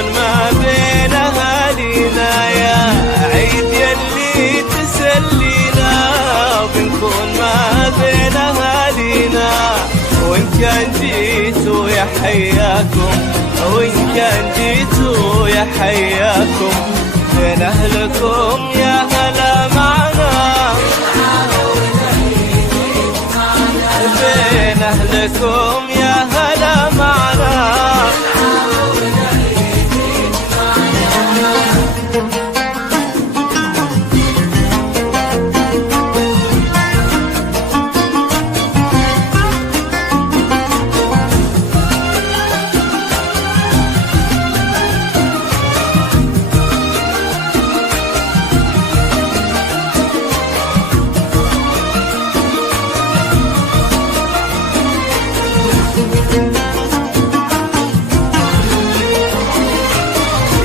بنكون ما بين أهالينا، يا عيد يلي تسلينا بنكون ما بين أهالينا. وإن كان جيتوا يا حياكم، وإن كان جيتوا يا حياكم، بين أهلكم يا هلا معنا، بين أهلكم يا هلا معنا.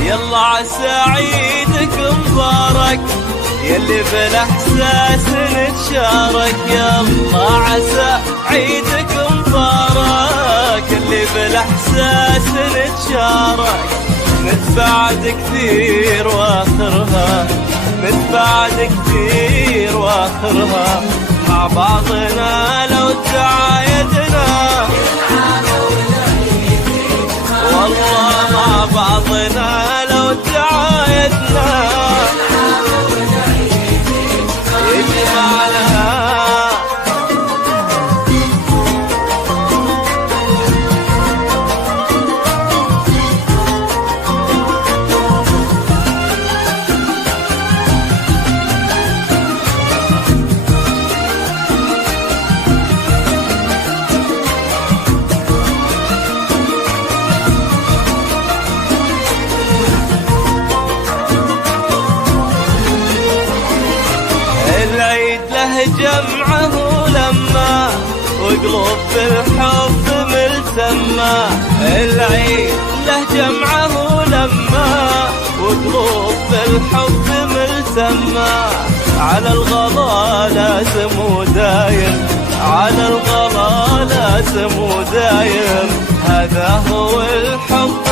يلا عسى عيدك مبارك يلي بالاحساس نتشارك، يلا عسى عيدك مبارك يلي بالاحساس نتشارك. نتبعد كثير واخرها، نتبعد كثير واخرها، مع بعضنا لو تعايدنا، والله مع بعضنا لو تعايدنا يجمعنا. العيد له جمعه لما وقلوب بالحب ملتمة، العيد له جمعه لما وقلوب بالحب ملتمة. على الغلا لازم ودايم، على الغلا لازم ودايم، هذا هو الحب